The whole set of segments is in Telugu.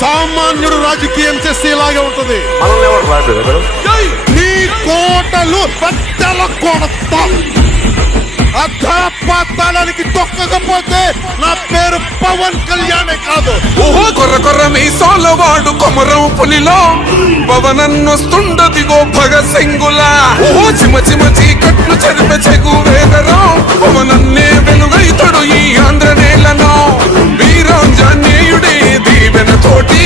సామాన్యుడు రాజకీయం చేస్తే ఇలాగే ఉంటుంది. మనల్ని ఎవరు రాలేదు నీ కోటలు పెద్దల కొడతా. అధాపాతాళానికి తొక్కకపోతే నా పేరు పవన్ కళ్యాణే కాదు. ఓహో కొర్ర కొర్ర మీ సోలవాడు కొమరం పులిలో పవనన్నొస్తుండదిగో భగత్ సింగులా. ఓహో చిమ చిమ చీకట్లు చెరిప చెగు వేదరం పవనన్నే వెలుగైతడు ఈ ఆంధ్ర నేలను. వీరాంజనేయుడే దీవెన తోటి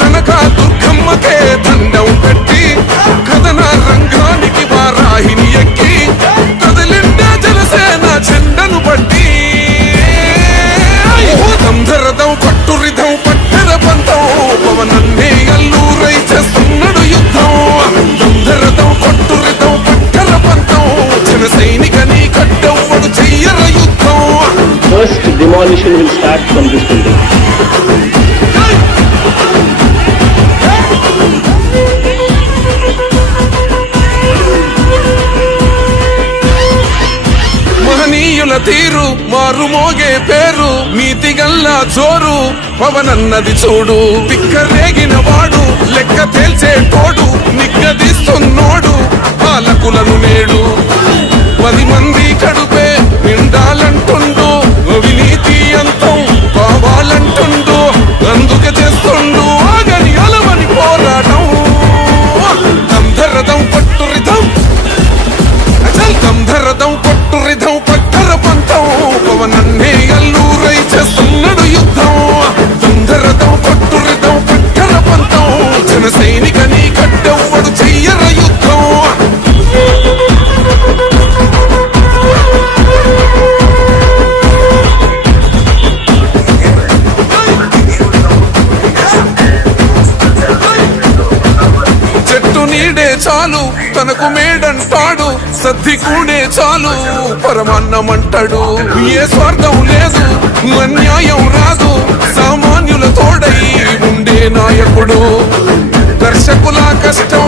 కనక దుర్గమ్మకే దండం పెట్టి కథన రంగానికి వారాహిని ఎక్కి కదలిండే జనసేన చెండను బట్టి. దంధరదం పట్టురిధం పట్టర పంతం పవనన్నే అల్లూరై చేస్తున్నాడు యుద్ధం. దంధరదం పట్టురిధం పట్టర పంతం జన సైనికని కట్టెవ్వడు చెయ్యర యుద్ధం. First demolition will start from this building. మహనీయుల తీరు మారుమోగే పేరు నీతిగల్లా జోరు పవనన్నది చూడు. తిక్కరేగిన వాడు లెక్క తేల్చే తోడు నిగ్గదీస్తున్నోడు పాలకులను నేడు. 10 మంది కడుపే నిండాలంటుండు అవినీతి అంతం కావాలంటుండు. అందుకే చేస్తుండు ఆగని అలవని పోరాటం. దంధరదం పట్టురిధం అచల్ దంధరదం పట్టురిధం పట్టర పంతం పవనన్నే అల్లూరై చేస్తున్నాడు యుద్ధం. దంధరదం పట్టురిధం పట్టర పంతం జన సైనికని కట్టెవ్వడు చెయ్యర యుద్ధం. చెట్టు నీడే చాలు తనకు మేడంటాడు సద్ది కూడే చాలు పరమాన్నమంటాడు. ఏ స్వార్థం లేదు అన్యాయం రాదు సామాన్యుల తోడై ఉండే నాయకుడు. దర్శకుల కష్టం